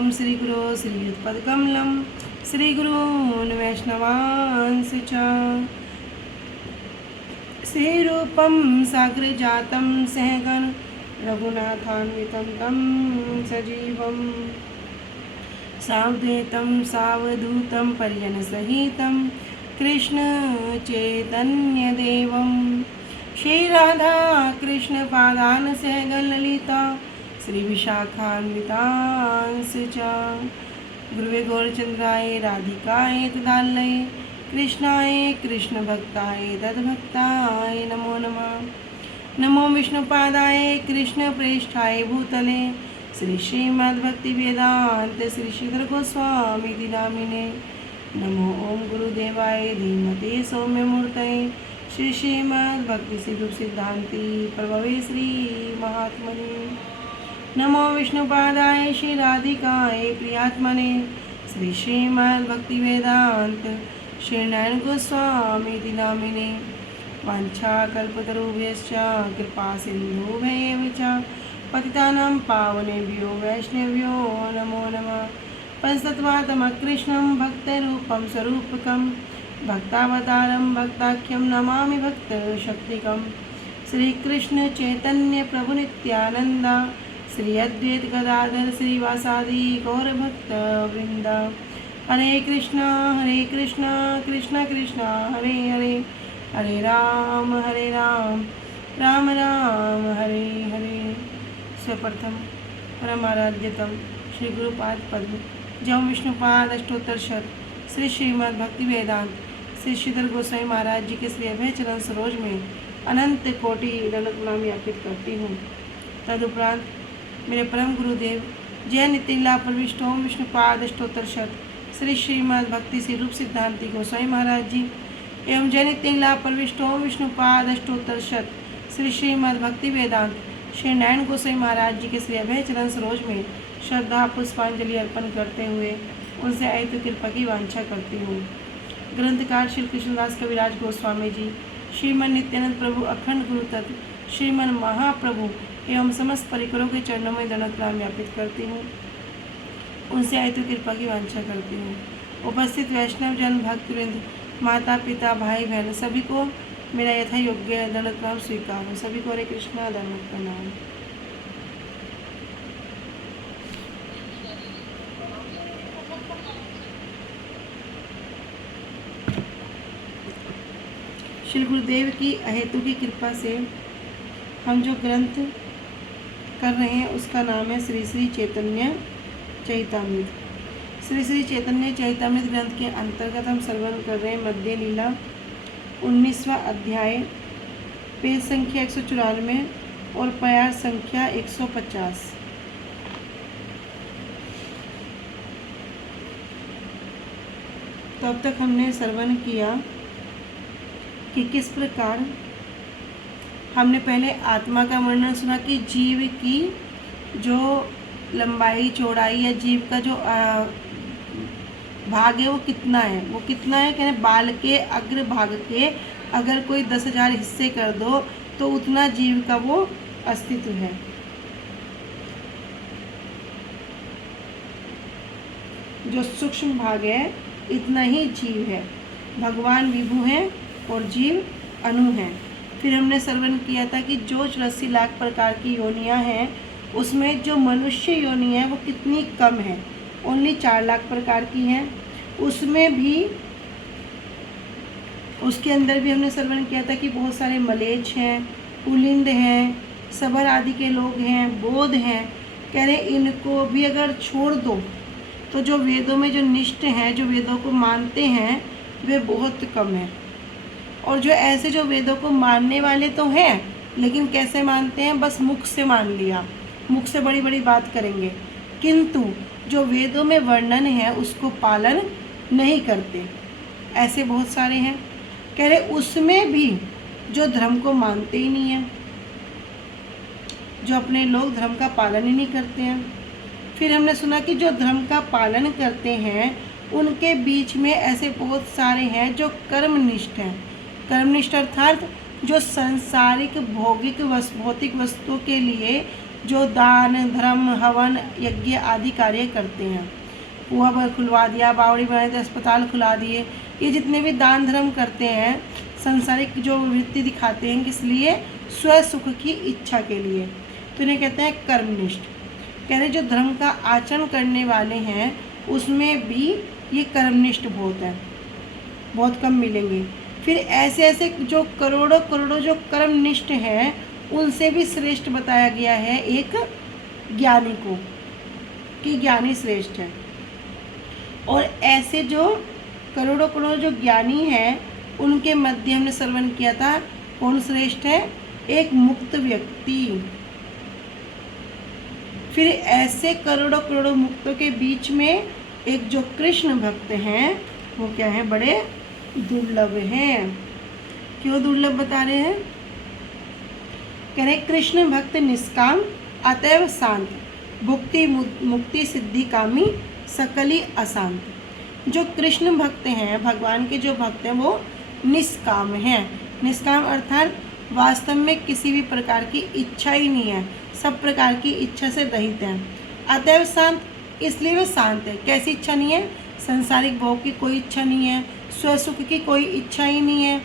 ओम श्री गुरु श्रीयुतपदकमलं श्रीगुरून् वैष्णवांश्च च श्रीरूपं साग्रजातं सहगण रघुनाथान्वितं तं सजीवं सावधूतं सावधूतं परिजनसहितं कृष्णचैतन्यदेवं श्रीराधा कृष्णपादान् सहगण ललिता श्रीविशाखान्वितांश्च च गुरुवे गौरचन्द्राय राधिकाय तदालये कृष्णाय कृष्णभक्ताय तद्भक्ताय नमो नमः। नमो विष्णुपादाय कृष्णप्रेष्ठाय भूतले श्री श्रीमद्भक्तिवेदान्त श्री श्रीधर गोस्वामी नामिने। नमो ओम गुरुदेवाय धीमते सौम्यमूर्तये श्री श्रीमद्भक्ति सिद्धि सिद्धांति प्रभवे श्री महात्मने। नमो विष्णुपादाय श्री राधिकाय प्रियात्मने श्री श्रीमद्भक्तिवेदान्त श्रीनारायण गोस्वामी नामिने। वाञ्छाकल्पतरुभ्यश्च कृपा सिन्धुभ्येव च पतितानां पावनेभ्यो वैष्णवेभ्यो नमो नमः। पंचतत्त्वात्मकृष्णं भक्तरूपं स्वरूपकं भक्तावतारं भक्ताख्यं नमामि भक्तशक्तिकं श्रीकृष्ण चैतन्य प्रभु नित्यानंद श्री अद्वैत गदाधर श्रीवासादि गौरभक्तवृंद। हरे कृष्णा कृष्ण कृष्ण हरे हरे हरे राम राम राम हरे हरे। स्वप्रथम परमाराध्यतम श्री गुरुपाद पद्म जम विष्णुपाद अष्टोत्तर श्री श्रीमद् भक्ति वेदांत श्री श्रीधर गोस्वामी महाराज जी के श्री अभय चरण सरोज में अनंत कोटि दंडवत प्रणाम अर्पित करती हूँ। तदुपरांत मेरे परम गुरुदेव जय नितिला प्रविष्ट ओम विष्णुपाद अष्टोत्तर श्री श्रीमद् भक्ति श्री रूप सिद्धांति गोस्वामी महाराज जी एवं जय नितिला प्रविष्ट ओम विष्णुपाद अष्टोत्तर श्री श्रीमद् भक्ति वेदांत श्री नारायण गोस्वामी महाराज जी के श्री अभय चरण सरोज में श्रद्धा पुष्पांजलि अर्पण करते हुए उनसे आयतु कृपा की वांछा करती हूँ। ग्रंथकार श्री कृष्णदास कविराज गोस्वामी जी, श्रीमन नित्यानंद प्रभु अखंड गुरु तत्व श्रीमन महाप्रभु एवं समस्त परिकरों के चरणों में दंडवत प्रणाम ज्ञापित करती हूँ। उनसे आयतु कृपा की वांछा करती हूँ। उपस्थित वैष्णव जन भक्तवृंद माता पिता भाई बहन सभी को मेरा यथा योग्य दंडवत प्रणाम स्वीकार हो। सभी को हरे कृष्णा दंडवत प्रणाम। श्री गुरुदेव की अहेतु की कृपा से हम जो ग्रंथ कर रहे हैं उसका नाम है श्री श्री चैतन्य चैतामृत। श्री श्री चैतन्य चैतामृत ग्रंथ के अंतर्गत हम श्रवण कर रहे हैं मध्य लीला 19वां अध्याय, पेज संख्या 194 और प्रयास संख्या 150। तब तक हमने श्रवण किया कि किस प्रकार हमने पहले आत्मा का वर्णन सुना कि जीव की जो लंबाई चौड़ाई या जीव का जो भाग है वो कितना है, कहने बाल के अग्र भाग के अगर कोई 10,000 हिस्से कर दो तो उतना जीव का वो अस्तित्व है। जो सूक्ष्म भाग है इतना ही जीव है। भगवान विभु हैं और जीव अनु हैं। फिर हमने श्रवण किया था कि जो 84 लाख प्रकार की योनियां हैं उसमें जो मनुष्य योनि है वो कितनी कम है, ओनली 4 लाख प्रकार की हैं। उसमें भी उसके अंदर भी हमने श्रवण किया था कि बहुत सारे मलेच्छ हैं, पुलिंद हैं, सबर आदि के लोग हैं, बोध हैं। कह रहे इनको भी अगर छोड़ दो तो जो वेदों में जो निष्ठ हैं, जो वेदों को मानते हैं वे बहुत कम हैं। और जो ऐसे जो वेदों को मानने वाले तो हैं लेकिन कैसे मानते हैं, बस मुख से मान लिया, मुख से बड़ी बड़ी बात करेंगे किंतु जो वेदों में वर्णन है उसको पालन नहीं करते, ऐसे बहुत सारे हैं। कह रहे उसमें भी जो धर्म को मानते ही नहीं हैं, जो अपने लोग धर्म का पालन ही नहीं करते हैं। फिर हमने सुना कि जो धर्म का पालन करते हैं उनके बीच में ऐसे बहुत सारे हैं जो कर्मनिष्ठ हैं। कर्मनिष्ठ अर्थात जो सांसारिक भौतिक वस्तुओं के लिए जो दान धर्म हवन यज्ञ आदि कार्य करते हैं। कुआं खुलवा दिया, बावड़ी बनाए थे, अस्पताल खुला दिए, ये जितने भी दान धर्म करते हैं, संसारिक जो वृत्ति दिखाते हैं, किस लिए? स्व सुख की इच्छा के लिए, तो इन्हें कहते हैं कर्मनिष्ठ। कह रहे जो धर्म का आचरण करने वाले हैं उसमें भी ये कर्मनिष्ठ बहुत कम मिलेंगे। फिर ऐसे ऐसे जो करोड़ों करोड़ों जो कर्मनिष्ठ हैं उनसे भी श्रेष्ठ बताया गया है एक ज्ञानी को, कि ज्ञानी श्रेष्ठ है। और ऐसे जो करोड़ों करोड़ों जो ज्ञानी हैं उनके मध्य हमने श्रवण किया था, कौन श्रेष्ठ है? एक मुक्त व्यक्ति। फिर ऐसे करोड़ों करोड़ों मुक्तों के बीच में एक जो कृष्ण भक्त हैं वो क्या है? बड़े दुर्लभ हैं। क्यों दुर्लभ बता रहे हैं? कह रहे कृष्ण भक्त निष्काम अतएव शांत, भुक्ति मुक्ति सिद्धि कामी सकली अशांत। जो कृष्ण भक्त हैं, भगवान के जो भक्त हैं वो निष्काम हैं। निष्काम अर्थात वास्तव में किसी भी प्रकार की इच्छा ही नहीं है, सब प्रकार की इच्छा से रहित है। अतएव शांत, इसलिए वे शांत है। कैसी इच्छा नहीं है? संसारिक भोग की कोई इच्छा नहीं है, स्वसुख की कोई इच्छा ही नहीं है।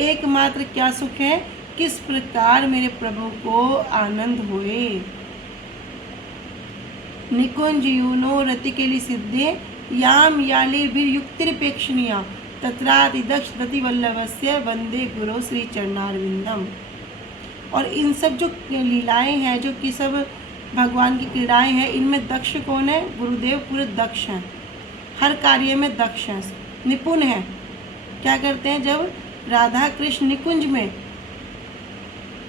एकमात्र क्या सुख है? किस प्रकार मेरे प्रभु को आनंद होए। निकुंज यूनो रति के लिए सिद्धे याम याली भी युक्तिरपेक्षणीय तत्राति दक्ष रति वल्लभस्य वंदे गुरु श्री चरणारविंदम। और इन सब जो लीलाएं हैं, जो कि सब भगवान की क्रीड़ाएं हैं, इनमें दक्ष कौन है? गुरुदेव पूरे दक्ष हैं, हर कार्य में दक्ष हैं, निपुण हैं। क्या करते हैं? जब राधा कृष्ण निकुंज में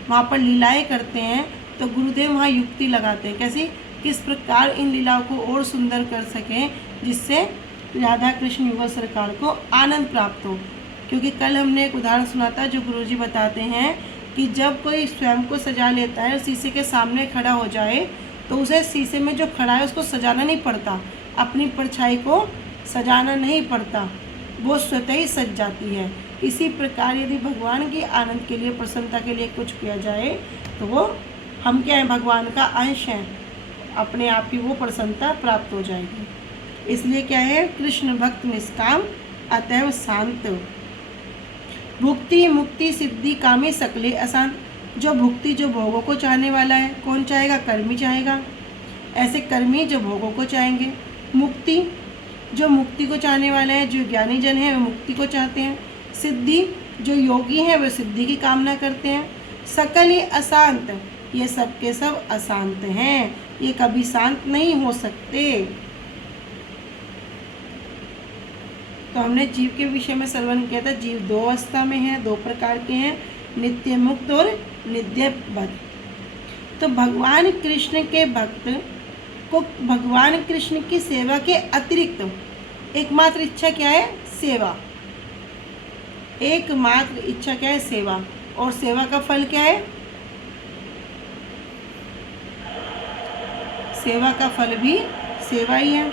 वहाँ पर लीलाएं करते हैं तो गुरुदेव वहाँ युक्ति लगाते हैं। कैसी? किस प्रकार इन लीलाओं को और सुंदर कर सकें जिससे राधा कृष्ण युगल सरकार को आनंद प्राप्त हो। क्योंकि कल हमने एक उदाहरण सुना था जो गुरुजी बताते हैं कि जब कोई स्वयं को सजा लेता है और शीशे के सामने खड़ा हो जाए तो उसे शीशे में जो खड़ा है उसको सजाना नहीं पड़ता, अपनी परछाई को सजाना नहीं पड़ता, वो स्वतः ही सज जाती है। इसी प्रकार यदि भगवान के आनंद के लिए, प्रसन्नता के लिए कुछ किया जाए तो वो हम क्या हैं? भगवान का अंश हैं, अपने आप ही वो प्रसन्नता प्राप्त हो जाएगी। इसलिए क्या है? कृष्ण भक्त निष्काम अतएव शांत, भुक्ति मुक्ति सिद्धि कामी सकले अशांत। जो भुक्ति जो भोगों को चाहने वाला है, कौन चाहेगा? कर्मी चाहेगा। ऐसे कर्मी जो भोगों को चाहेंगे। मुक्ति जो मुक्ति को चाहने वाले हैं, जो ज्ञानी जन हैं वे मुक्ति को चाहते हैं। सिद्धि जो योगी हैं वे सिद्धि की कामना करते हैं। सकल ही अशांत, ये सब के सब अशांत हैं, ये कभी शांत नहीं हो सकते। तो हमने जीव के विषय में श्रवण किया था। जीव दो अवस्था में है, दो प्रकार के हैं, नित्य मुक्त और नित्य बद्ध। तो भगवान कृष्ण के भक्त को भगवान कृष्ण की सेवा के अतिरिक्त एकमात्र इच्छा क्या है? सेवा। एकमात्र इच्छा क्या है? सेवा। और सेवा का फल क्या है? सेवा का फल भी सेवा ही है।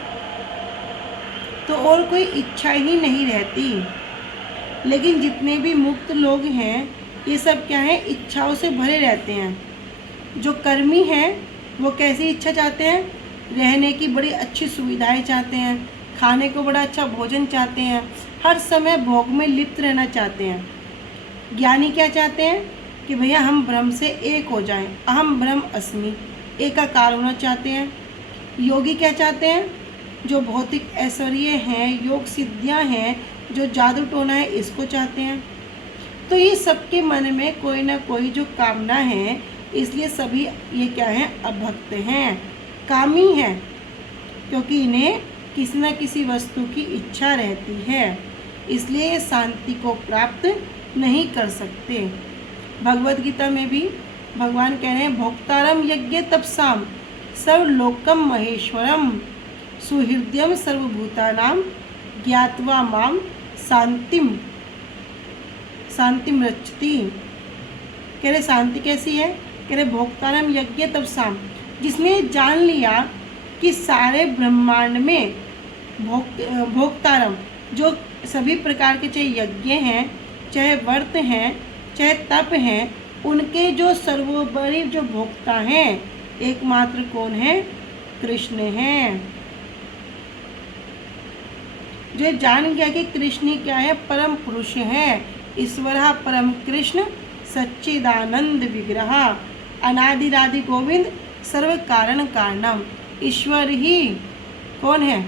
तो और कोई इच्छा ही नहीं रहती। लेकिन जितने भी मुक्त लोग हैं ये सब क्या है? इच्छाओं से भरे रहते हैं। जो कर्मी हैं वो कैसी इच्छा चाहते हैं? रहने की बड़ी अच्छी सुविधाएं चाहते हैं, खाने को बड़ा अच्छा भोजन चाहते हैं, हर समय भोग में लिप्त रहना चाहते हैं। ज्ञानी क्या चाहते हैं? कि भैया हम ब्रह्म से एक हो जाएं, अहम ब्रह्म अस्मि, एकाकार होना चाहते हैं। योगी क्या चाहते हैं? जो भौतिक ऐश्वर्य हैं, योग सिद्धियां हैं, जो जादू टोना है, इसको चाहते हैं। तो ये सबके मन में कोई ना कोई जो कामना है, इसलिए सभी ये क्या हैं? अभक्त हैं, कामी हैं, क्योंकि इन्हें किसी न किसी वस्तु की इच्छा रहती है, इसलिए ये शांति को प्राप्त नहीं कर सकते। भगवद गीता में भी भगवान कह रहे हैं भोक्तारम यज्ञ तपसाम सर्वलोकम महेश्वरम सुहृदयम सर्वभूतानां ज्ञात्वा माम शांतिम रचती। कह रहे शांति कैसी है? कह रहे भोक्तारम यज्ञ तपसाम, जिसने जान लिया कि सारे ब्रह्मांड में भोक्तारम जो सभी प्रकार के चाहे यज्ञ हैं, चाहे व्रत हैं, चाहे तप हैं, उनके जो सर्वोपरि जो भोक्ता हैं एकमात्र कौन है? कृष्ण है। जो जान गया कि कृष्ण ही क्या है? परम पुरुष है। ईश्वर परम कृष्ण सच्चिदानंद विग्रह अनादिरादि गोविंद सर्व कारण कारणम। ईश्वर ही कौन है?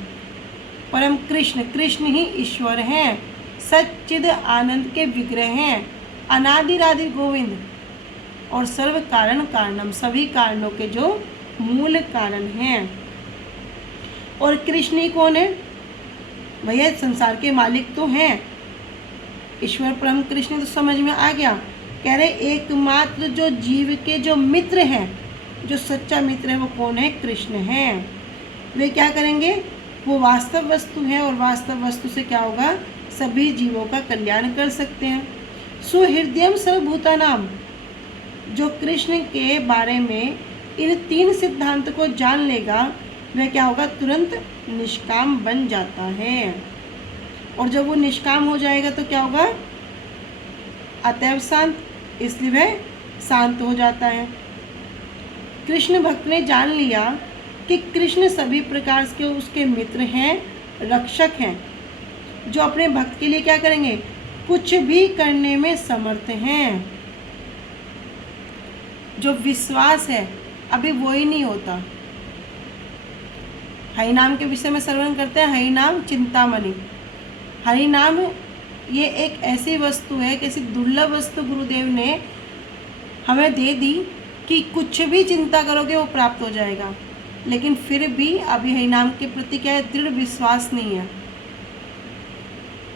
परम कृष्ण। कृष्ण ही ईश्वर हैं, सच्चिद आनंद के विग्रह हैं, अनादिरादि गोविंद और सर्व कारण कारणम, सभी कारणों के जो मूल कारण हैं। और कृष्ण ही कौन है? भैया संसार के मालिक तो हैं। ईश्वर परम कृष्ण तो समझ में आ गया। कह रहे एकमात्र जो जीव के जो मित्र हैं, जो सच्चा मित्र है वो कौन है? कृष्ण है। वे क्या करेंगे? वो वास्तव वस्तु है और वास्तव वस्तु से क्या होगा? सभी जीवों का कल्याण कर सकते हैं। सुहृदयम सर्वभूतानाम, जो कृष्ण के बारे में इन 3 सिद्धांत को जान लेगा वह क्या होगा? तुरंत निष्काम बन जाता है। और जब वो निष्काम हो जाएगा तो क्या होगा? अतएव शांत, इसलिए वह शांत हो जाता है। कृष्ण भक्त ने जान लिया कि कृष्ण सभी प्रकार के उसके मित्र हैं, रक्षक हैं, जो अपने भक्त के लिए क्या करेंगे? कुछ भी करने में समर्थ हैं। जो विश्वास है अभी वो ही नहीं होता। हरि नाम के विषय में श्रवण करते हैं, हरि नाम चिंतामणि। हरि नाम ये एक ऐसी वस्तु है, कैसी दुर्लभ वस्तु गुरुदेव ने हमें दे दी कि कुछ भी चिंता करोगे वो प्राप्त हो जाएगा। लेकिन फिर भी अभी हरि नाम के प्रति क्या है? दृढ़ विश्वास नहीं है।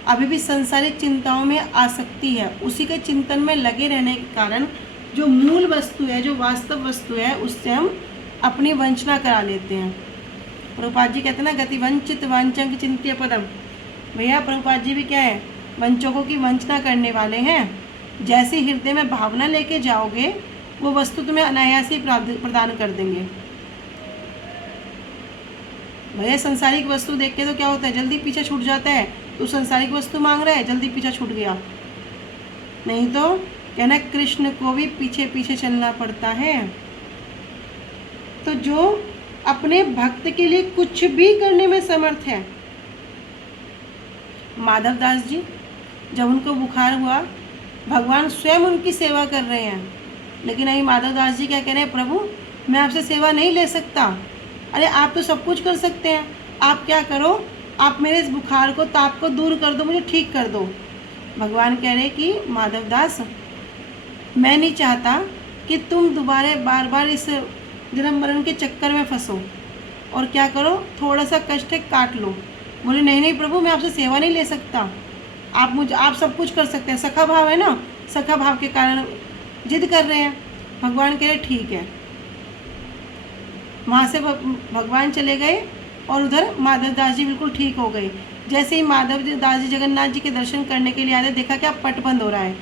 अभी भी संसारिक चिंताओं में आसक्ति है। उसी के चिंतन में लगे रहने के कारण जो मूल वस्तु है, जो वास्तव वस्तु है, उससे हम अपनी वंचना करा लेते हैं। प्रभुपाद जी कहते हैं ना, गति वंचित वांचंक चिंत्य पदम। भैया प्रभुपाद जी भी क्या है? वंचकों की वंचना करने वाले हैं। जैसे हृदय में भावना लेके जाओगे वो वस्तु तुम्हें अनायास ही प्रदान कर देंगे। भैया संसारिक वस्तु देख के तो क्या होता है? जल्दी पीछे छूट जाता है। तो संसारिक वस्तु मांग रहा है, जल्दी पीछे छूट गया। नहीं तो कहना कृष्ण को भी पीछे पीछे चलना पड़ता है। तो जो अपने भक्त के लिए कुछ भी करने में समर्थ है, माधव दास जी जब उनको बुखार हुआ, भगवान स्वयं उनकी सेवा कर रहे हैं, लेकिन अभी माधव दास जी क्या कह रहे हैं? प्रभु मैं आपसे सेवा नहीं ले सकता। अरे आप तो सब कुछ कर सकते हैं, आप क्या करो, आप मेरे इस बुखार को, ताप को दूर कर दो, मुझे ठीक कर दो। भगवान कह रहे कि माधव दास मैं नहीं चाहता कि तुम दोबारा बार बार इस जन्म मरण के चक्कर में फंसो और क्या करो, थोड़ा सा कष्ट काट लो। बोले नहीं नहीं प्रभु मैं आपसे सेवा नहीं ले सकता, आप सब कुछ कर सकते हैं। सखा भाव है ना, सखा भाव के कारण जिद कर रहे हैं। भगवान कह रहे ठीक है। वहाँ से भगवान चले गए और उधर माधव दास जी बिल्कुल ठीक हो गए। जैसे ही माधव दास जी जगन्नाथ जी के दर्शन करने के लिए आए, देखा क्या पट बंद हो रहा है।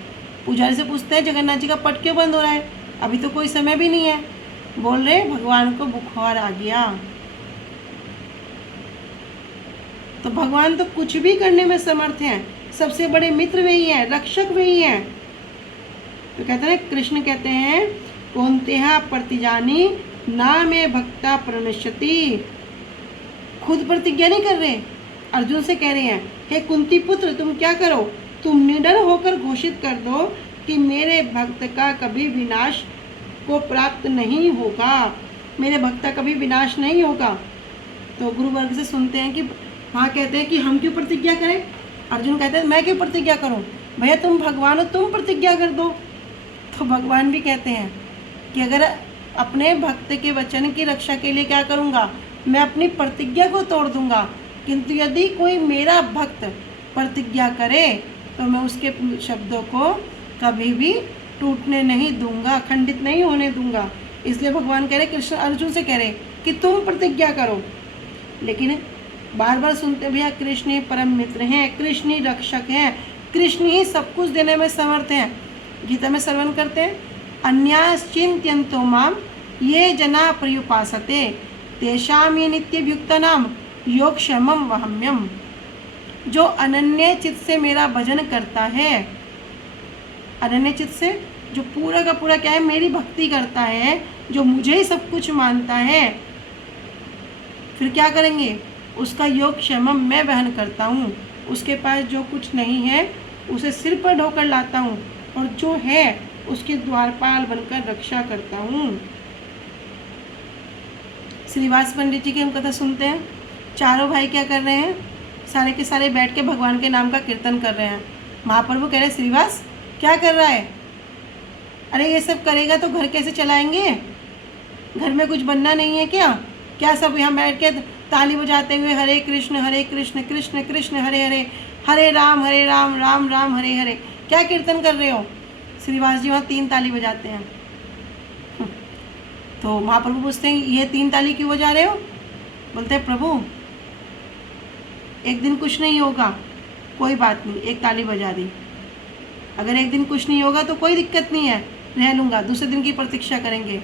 पुजारी से पूछते हैं जगन्नाथ जी का पट क्यों बंद हो रहा है? अभी तो कोई समय भी नहीं है। बोल रहे भगवान को बुखार आ गया। तो भगवान तो कुछ भी करने में समर्थ हैं। सबसे बड़े मित्र वही हैं, रक्षक वही हैं। तो कहते हैं कृष्ण कहते हैं कौन्तेहा प्रतिजानी ना में भक्ता प्रणश्यति। खुद प्रतिज्ञा नहीं कर रहे, अर्जुन से कह रहे हैं हे कुंती पुत्र तुम क्या करो, तुम निडर होकर घोषित कर दो कि मेरे भक्त का कभी विनाश को प्राप्त नहीं होगा, मेरे भक्त का कभी विनाश नहीं होगा। तो गुरु वर्ग से सुनते हैं कि हाँ, कहते हैं कि हम क्यों प्रतिज्ञा करें। अर्जुन कहते हैं मैं क्यों प्रतिज्ञा करूं, भैया तुम भगवान हो, तुम प्रतिज्ञा कर दो। तो भगवान भी कहते हैं कि अगर अपने भक्त के वचन की रक्षा के लिए क्या करूंगा, मैं अपनी प्रतिज्ञा को तोड़ दूंगा, किंतु यदि कोई मेरा भक्त प्रतिज्ञा करे तो मैं उसके शब्दों को कभी भी टूटने नहीं दूंगा, खंडित नहीं होने दूंगा। इसलिए भगवान कह रहे, कृष्ण अर्जुन से कह रहे कि तुम प्रतिज्ञा करो। लेकिन बार बार सुनते भैया कृष्ण ही परम मित्र हैं, कृष्ण ही रक्षक हैं, कृष्ण ही सब कुछ देने में समर्थ हैं। गीता में श्रवण करते हैं अन्याश्चिंत्यन्तो माम ये जना पर्युपासते तेषाम ये नित्ययुक्तानाम योगक्षेमम वहम्यम। जो अनन्य चित्त से मेरा भजन करता है, अनन्य चित्त से जो पूरा का पूरा क्या है मेरी भक्ति करता है, जो मुझे ही सब कुछ मानता है, फिर क्या करेंगे? उसका योग क्षमम मैं वहन करता हूँ। उसके पास जो कुछ नहीं है उसे सिर पर ढोकर लाता हूँ, और जो है उसके द्वारपाल बनकर रक्षा करता हूँ। श्रीवास पंडित जी की हम कथा सुनते हैं। चारों भाई क्या कर रहे हैं? सारे के सारे बैठ के भगवान के नाम का कीर्तन कर रहे हैं। महाप्रभु कह रहे श्रीवास क्या कर रहा है? अरे ये सब करेगा तो घर कैसे चलाएंगे? घर में कुछ बनना नहीं है क्या? क्या सब यहाँ बैठ के ताली बजाते हुए हरे कृष्ण कृष्ण कृष्ण हरे हरे, हरे राम राम राम हरे हरे, क्या कीर्तन कर रहे हो? श्रीवास जी वहाँ 3 ताली बजाते हैं। तो महाप्रभु पूछते हैं ये 3 ताली क्यों बजा रहे हो? बोलते हैं प्रभु एक दिन कुछ नहीं होगा, कोई बात नहीं, 1 ताली बजा दी। अगर एक दिन कुछ नहीं होगा तो कोई दिक्कत नहीं है, रह लूँगा, दूसरे दिन की प्रतीक्षा करेंगे।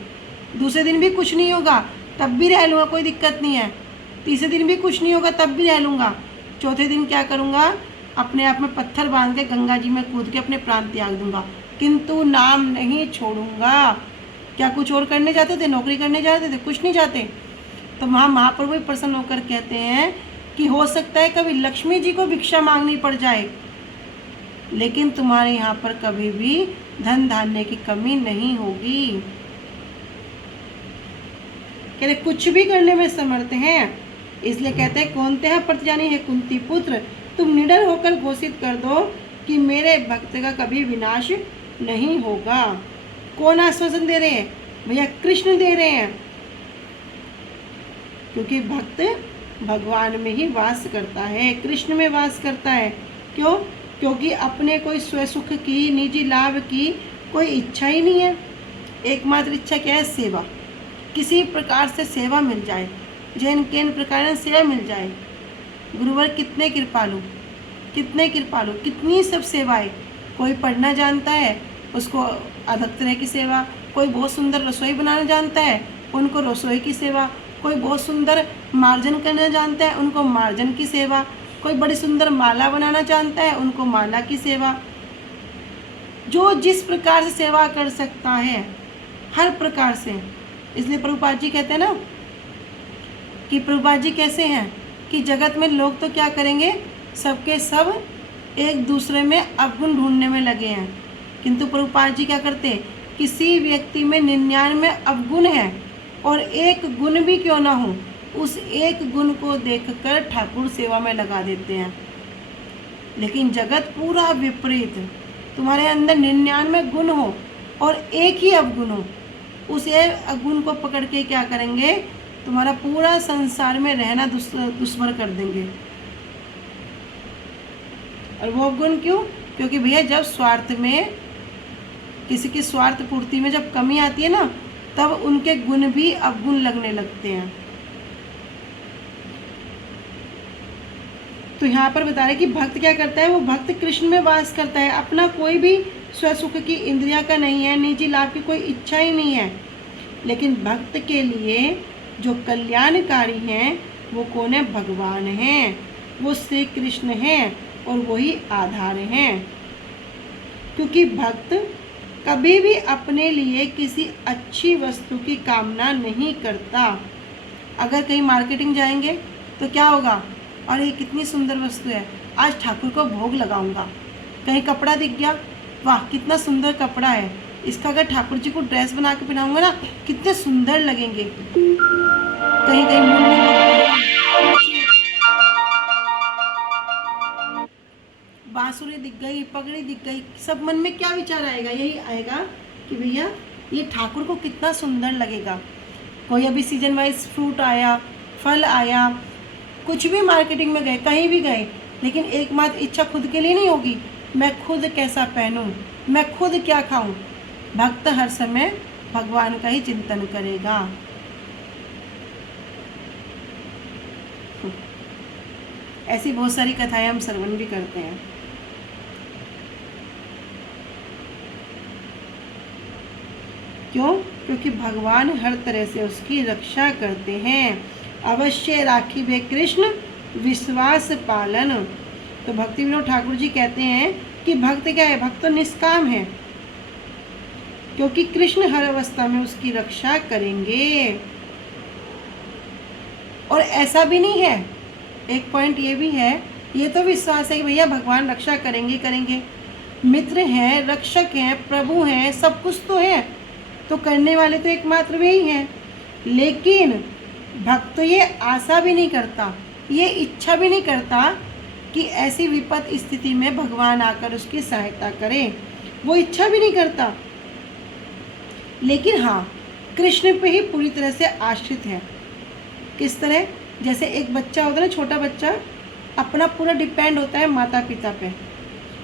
दूसरे दिन भी कुछ नहीं होगा तब भी रह लूँगा, कोई दिक्कत नहीं है। तीसरे दिन भी कुछ नहीं होगा तब भी रह लूँगा। चौथे दिन क्या करूँगा? अपने आप में पत्थर बांध के गंगा जी में कूद के अपने प्राण त्याग दूंगा, किंतु नाम नहीं छोड़ूंगा। क्या कुछ और करने जाते थे? नौकरी करने जाते थे? कुछ नहीं जाते। तो वहाँ महाप्रभु प्रसन्न होकर कहते हैं कि हो सकता है कभी लक्ष्मी जी को भिक्षा मांगनी पड़ जाए, लेकिन तुम्हारे यहाँ पर कभी भी धन धान्य की कमी नहीं होगी। कह रहे कुछ भी करने में समर्थ हैं, इसलिए कहते हैं कौनते हैं प्रतिजानी है कुंती पुत्र, तुम निडर होकर घोषित कर दो कि मेरे भक्त का कभी विनाश नहीं होगा। कौन आश्वासन दे रहे हैं? भैया कृष्ण दे रहे हैं, क्योंकि भक्त भगवान में ही वास करता है, कृष्ण में वास करता है। क्यों? क्योंकि अपने कोई स्वसुख की, निजी लाभ की कोई इच्छा ही नहीं है। एकमात्र इच्छा क्या है? सेवा। किसी प्रकार से सेवा मिल जाए, जैन केन प्रकार से सेवा मिल जाए। गुरुवर कितने कृपालु, कितने कृपालु, कितनी सब सेवाएं। कोई पढ़ना जानता है उसको अलग तरह की सेवा, कोई बहुत सुंदर रसोई बनाना जानता है उनको रसोई की सेवा, कोई बहुत सुंदर मार्जन करना जानता है उनको मार्जन की सेवा, कोई बड़ी सुंदर माला बनाना जानता है उनको माला की सेवा। जो जिस प्रकार से सेवा कर सकता है, हर प्रकार से। इसलिए प्रभुपाद जी कहते हैं ना कि प्रभुपाद जी कैसे हैं कि जगत में लोग तो क्या करेंगे, सबके सब एक दूसरे में अवगुण ढूंढने में लगे हैं, किंतु प्रभुपाद जी क्या करते हैं? किसी व्यक्ति में 99 अवगुण है और एक गुण भी क्यों ना हो, उस एक गुण को देखकर ठाकुर सेवा में लगा देते हैं। लेकिन जगत पूरा विपरीत, तुम्हारे अंदर 99 गुण हो और एक ही अवगुण हो, उस एक अवगुण को पकड़ के क्या करेंगे? तुम्हारा पूरा संसार में रहना दुश्मन कर देंगे। और वो अवगुण क्यों? क्योंकि भैया जब स्वार्थ में, किसी की स्वार्थ पूर्ति में जब कमी आती है ना, तब उनके गुण भी अवगुण लगने लगते हैं। तो यहाँ पर बता रहे कि भक्त क्या करता है? वो भक्त कृष्ण में वास करता है, अपना कोई भी स्वसुख की इंद्रिया का नहीं है, निजी लाभ की कोई इच्छा ही नहीं है। लेकिन भक्त के लिए जो कल्याणकारी हैं वो कौन है? भगवान हैं, वो श्री कृष्ण हैं और वही आधार हैं। क्योंकि भक्त कभी भी अपने लिए किसी अच्छी वस्तु की कामना नहीं करता। अगर कहीं मार्केटिंग जाएंगे तो क्या होगा? और ये कितनी सुंदर वस्तु है, आज ठाकुर को भोग लगाऊंगा। कहीं कपड़ा दिख गया, वाह कितना सुंदर कपड़ा है, इसका अगर ठाकुर जी को ड्रेस बना के पहनाऊंगा ना कितने सुंदर लगेंगे। कहीं कहीं बांसुरी दिख गई, पगड़ी दिख गई, सब मन में क्या विचार आएगा? यही आएगा कि भैया ये ठाकुर को कितना सुंदर लगेगा। कोई अभी सीजन वाइज फ्रूट आया, फल आया, कुछ भी मार्केटिंग में गए, कहीं भी गए, लेकिन एकमात्र इच्छा खुद के लिए नहीं होगी, मैं खुद कैसा पहनूं, मैं खुद क्या खाऊं। भक्त हर समय भगवान का ही चिंतन करेगा। ऐसी बहुत सारी कथाएं हम श्रवण भी करते हैं। क्यों? क्योंकि भगवान हर तरह से उसकी रक्षा करते हैं। अवश्य राखी वे कृष्ण विश्वास पालन। तो भक्ति विनोद ठाकुर जी कहते हैं कि भक्त क्या है? भक्त तो निष्काम है। क्योंकि कृष्ण हर अवस्था में उसकी रक्षा करेंगे। और ऐसा भी नहीं है, एक पॉइंट ये भी है, ये तो विश्वास है कि भैया भगवान रक्षा करेंगे करेंगे, मित्र हैं, रक्षक हैं, प्रभु हैं, सब कुछ तो है, तो करने वाले तो एकमात्र वे ही हैं। लेकिन भक्त तो ये आशा भी नहीं करता, ये इच्छा भी नहीं करता कि ऐसी विपद स्थिति में भगवान आकर उसकी सहायता करे, वो इच्छा भी नहीं करता। लेकिन हाँ, कृष्ण पे ही पूरी तरह से आश्रित है। किस तरह? जैसे एक बच्चा होता है ना, छोटा बच्चा, अपना पूरा डिपेंड होता है माता पिता पे।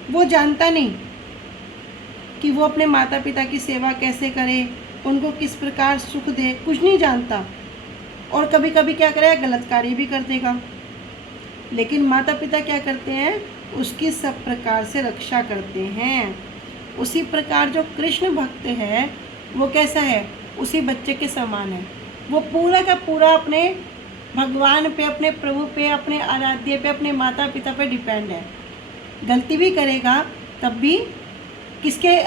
वो जानता नहीं कि वो अपने माता पिता की सेवा कैसे करे, उनको किस प्रकार सुख दे, कुछ नहीं जानता। और कभी कभी क्या करेगा, गलत कार्य भी कर देगा। लेकिन माता पिता क्या करते हैं, उसकी सब प्रकार से रक्षा करते हैं। उसी प्रकार जो कृष्ण भक्त है वो कैसा है, उसी बच्चे के समान है। वो पूरा का पूरा अपने भगवान पे, अपने प्रभु पे, अपने आराध्य पे, अपने माता पिता पे डिपेंड है। गलती भी करेगा तब भी किसके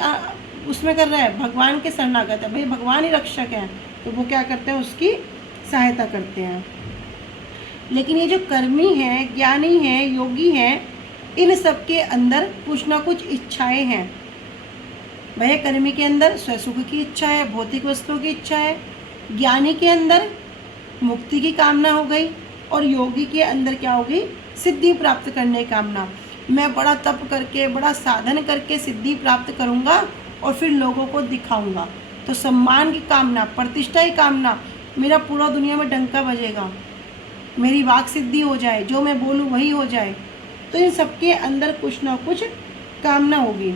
उसमें कर रहा है, भगवान के शरणागत है। भाई भगवान ही रक्षक हैं, तो वो क्या करते हैं, उसकी सहायता करते हैं। लेकिन ये जो कर्मी हैं, ज्ञानी हैं, योगी हैं, इन सब के अंदर कुछ ना कुछ इच्छाएं हैं। वह कर्मी के अंदर स्वसुख की इच्छा है, भौतिक वस्तुओं की इच्छा है। ज्ञानी के अंदर मुक्ति की कामना हो गई, और योगी के अंदर क्या होगी, सिद्धि प्राप्त करने की कामना। मैं बड़ा तप करके, बड़ा साधन करके सिद्धि प्राप्त करूँगा और फिर लोगों को दिखाऊंगा। तो सम्मान की कामना, प्रतिष्ठा की कामना, मेरा पूरा दुनिया में डंका बजेगा, मेरी वाक सिद्धि हो जाए, जो मैं बोलूँ वही हो जाए। तो इन सबके अंदर कुछ ना कुछ कामना होगी।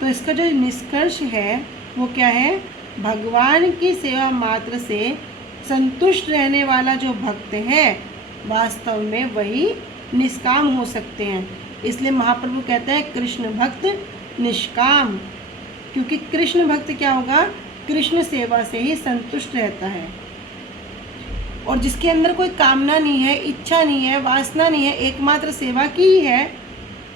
तो इसका जो निष्कर्ष है वो क्या है, भगवान की सेवा मात्र से संतुष्ट रहने वाला जो भक्त है वास्तव में वही निष्काम हो सकते हैं। इसलिए महाप्रभु कहते हैं कृष्ण भक्त निष्काम, क्योंकि कृष्ण भक्त क्या होगा, कृष्ण सेवा से ही संतुष्ट रहता है। और जिसके अंदर कोई कामना नहीं है, इच्छा नहीं है, वासना नहीं है, एकमात्र सेवा की ही है,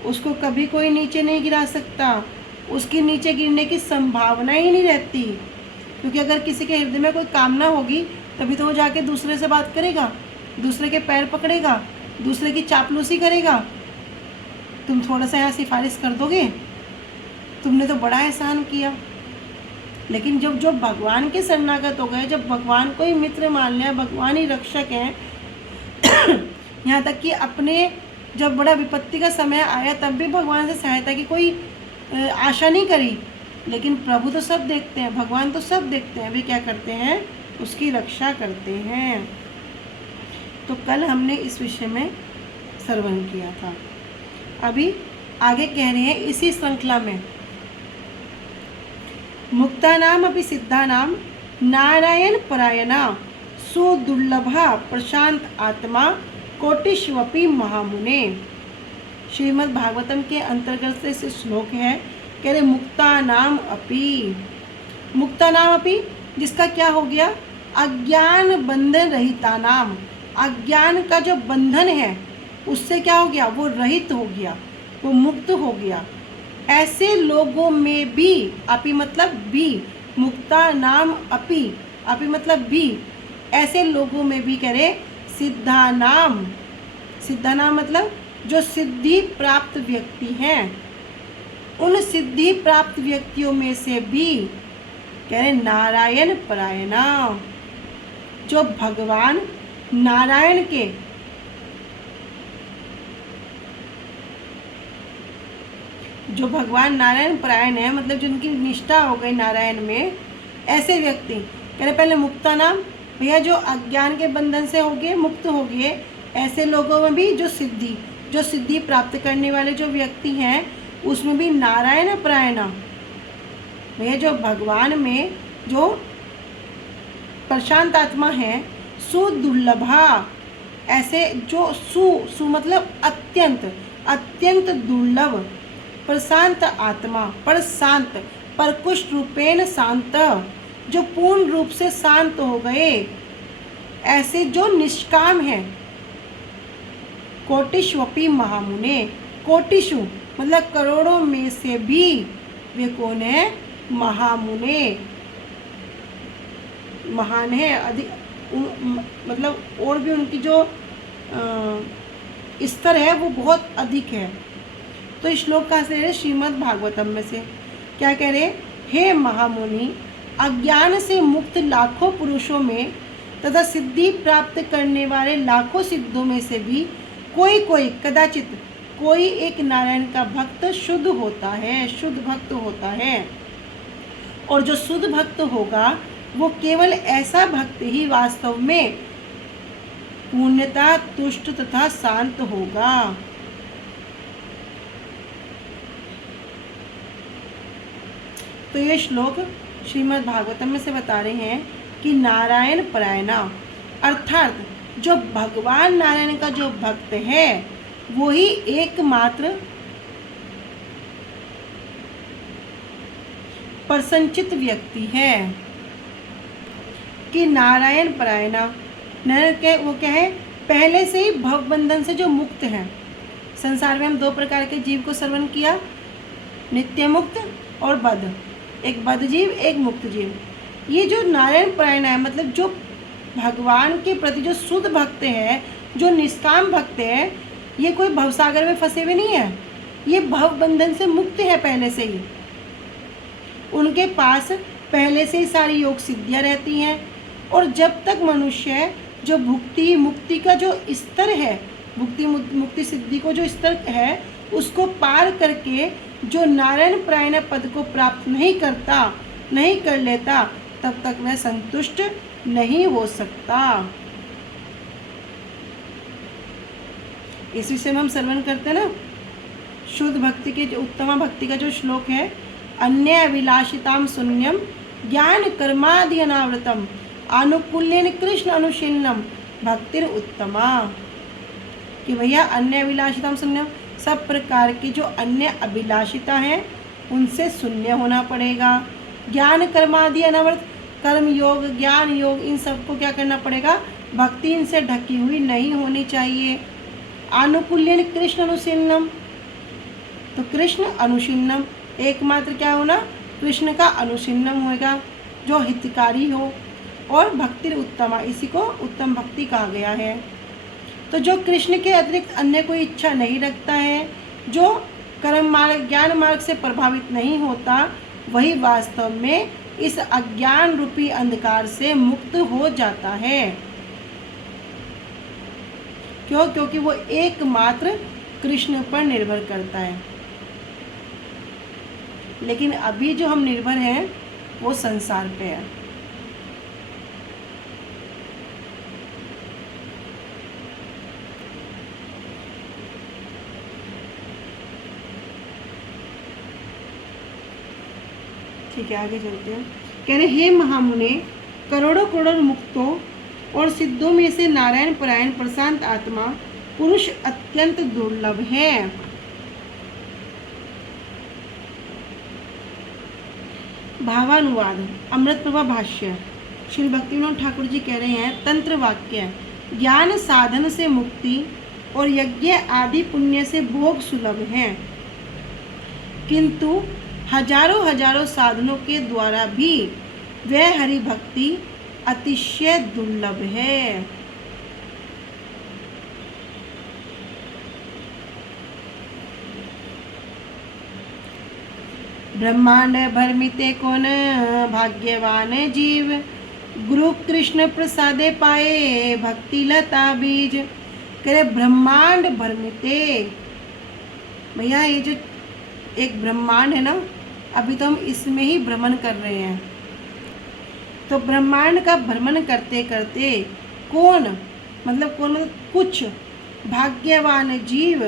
उसको कभी कोई नीचे नहीं गिरा सकता। उसकी नीचे गिरने की संभावना ही नहीं रहती। क्योंकि अगर किसी के हृदय में कोई कामना होगी तभी तो वो जाके दूसरे से बात करेगा, दूसरे के पैर पकड़ेगा, दूसरे की चापलूसी करेगा। तुम थोड़ा सा यहाँ सिफारिश कर दोगे, तुमने तो बड़ा एहसान किया। लेकिन जब जो भगवान के शरणागत हो गए, जब भगवान को ही मित्र मान लिया, भगवान ही रक्षक हैं यहाँ तक कि अपने जब बड़ा विपत्ति का समय आया तब भी भगवान से सहायता की कोई आशा नहीं करी। लेकिन प्रभु तो सब देखते हैं, भगवान तो सब देखते हैं, वे क्या करते हैं, उसकी रक्षा करते हैं। तो कल हमने इस विषय में श्रवण किया था। अभी आगे कह रहे हैं इसी श्रृंखला में, मुक्तानाम अपि सिद्धानाम नारायण परायणा सुदुर्लभा प्रशांत आत्मा कोटिष्वपि महामुने। श्रीमद् भागवतम के अंतर्गत से इस श्लोक है, कह रहे मुक्तानाम अपि, मुक्तानाम अपि जिसका क्या हो गया, अज्ञान बंधन रहिता नाम, अज्ञान का जो बंधन है उससे क्या हो गया, वो रहित हो गया, वो मुक्त हो गया। ऐसे लोगों में भी, अपि मतलब भी, मुक्ता नाम अपि, अपि मतलब भी, ऐसे लोगों में भी कह रहे सिद्धा नाम, सिद्धा नाम मतलब जो सिद्धि प्राप्त व्यक्ति हैं, उन सिद्धि प्राप्त व्यक्तियों में से भी कह रहे नारायण परायणा, जो भगवान नारायण के, जो भगवान नारायण परायण है, मतलब जिनकी निष्ठा हो गई नारायण में, ऐसे व्यक्ति कह रहे पहले मुक्ता नाम, भैया जो अज्ञान के बंधन से हो गए, मुक्त हो गए, ऐसे लोगों में भी जो सिद्धि प्राप्त करने वाले जो व्यक्ति हैं उसमें भी नारायण परायणा, भैया जो भगवान में जो प्रशांत आत्मा है, सुदुर्लभा, ऐसे जो सु मतलब अत्यंत, अत्यंत दुर्लभ, प्रशांत आत्मा, पर शांत, परकुश रूपेण शांत, जो पूर्ण रूप से शांत हो गए, ऐसे जो निष्काम है। कोटिष्वपि महामुने, कोटिषु मतलब करोड़ों में से भी वे कौन है? महामुने, महान है, अधिक मतलब और भी उनकी जो स्तर है वो बहुत अधिक है। तो इस श्लोक कहाँ से ले रहे? श्रीमद् भागवतम में से। क्या कह रहे? हे महामुनि, अज्ञान से मुक्त लाखों पुरुषों में तथा सिद्धि प्राप्त करने वाले लाखों सिद्धों में से भी कोई कदाचित कोई एक नारायण का भक्त शुद्ध होता है, शुद्ध भक्त होता है। और जो शुद्ध भक्त होगा वो केवल ऐसा भक्त ही वास्तव में पूर्णता, तुष्ट तथा शांत होगा। तो ये श्लोक श्रीमद् भागवतम में से बता रहे हैं कि नारायण परायणा अर्थात जो भगवान नारायण का जो भक्त है वो ही एकमात्र प्रसन्नचित्त व्यक्ति है। कि नारायण परायणा, नारायण के वो क्या है? पहले से ही भव बंधन से जो मुक्त है। संसार में हम दो प्रकार के जीव को श्रवण किया, नित्य मुक्त और बद्ध। एक बद्ध जीव, एक मुक्त जीव। ये जो नारायण परायण है मतलब जो भगवान के प्रति जो शुद्ध भक्त है, जो निष्काम भक्त है, ये कोई भवसागर में फंसे हुए नहीं है, ये भव बंधन से मुक्त है पहले से ही। उनके पास पहले से ही सारी योग सिद्धियाँ रहती हैं। और जब तक मनुष्य जो भुक्ति मुक्ति का जो स्तर है, भुक्ति मुक्ति सिद्धि को जो स्तर है, उसको पार करके जो नारायण परायण पद को प्राप्त नहीं करता, नहीं कर लेता, तब तक वह संतुष्ट नहीं हो सकता। इस विषय में हम श्रवण करते हैं ना, शुद्ध भक्ति के जो उत्तम भक्ति का जो श्लोक है, अन्य अभिलाषिताम शून्यम ज्ञान कर्मादि अनावृतम आनुकूल्यन कृष्ण अनुशीलनम भक्तिर उत्तमा। कि भैया अन्य अभिलाषिताम शून्यम, सब प्रकार की जो अन्य अभिलाषिता है उनसे शून्य होना पड़ेगा। ज्ञान कर्मादि अनावृत, कर्म योग ज्ञान योग इन सबको क्या करना पड़ेगा? भक्ति इनसे ढकी हुई नहीं होनी चाहिए। आनुकूल्यन कृष्ण अनुशीलनम, तो कृष्ण अनुशीलनम एकमात्र क्या होना? कृष्ण का अनुशीलनम होगा जो हितकारी हो। और भक्ति उत्तमा, इसी को उत्तम भक्ति कहा गया है। तो जो कृष्ण के अतिरिक्त अन्य कोई इच्छा नहीं रखता है, जो कर्म मार्ग ज्ञान मार्ग से प्रभावित नहीं होता, वही वास्तव में इस अज्ञान रूपी अंधकार से मुक्त हो जाता है। क्यों? क्योंकि वो एकमात्र कृष्ण पर निर्भर करता है। लेकिन अभी जो हम निर्भर हैं वो संसार पे है। ठीक है, आगे चलते हैं। कह रहे हे महामुने, करोड़ों करोड़ मुक्तों और सिद्धों में से नारायण परायण प्रशांत आत्मा पुरुष अत्यंत दुर्लभ है। भावानुवाद, अमृत प्रभा भाष्य। श्री भक्तिविनोद ठाकुर जी कह रहे हैं, तंत्र वाक्य, ज्ञान साधन से मुक्ति और यज्ञ आदि पुण्य से भोग सुलभ है, किंतु हजारों हजारों साधनों के द्वारा भी वह हरि भक्ति अतिशय दुर्लभ है। ब्रह्मांड भरमिते कौन भाग्यवान जीव, गुरु कृष्ण प्रसादे पाए भक्ति लता बीज। करे ब्रह्मांड भरमिते, भैया ये जो एक ब्रह्मांड है ना, अभी तो हम इसमें ही भ्रमण कर रहे हैं। तो ब्रह्मांड का भ्रमण करते करते कौन मतलब कुछ भाग्यवान जीव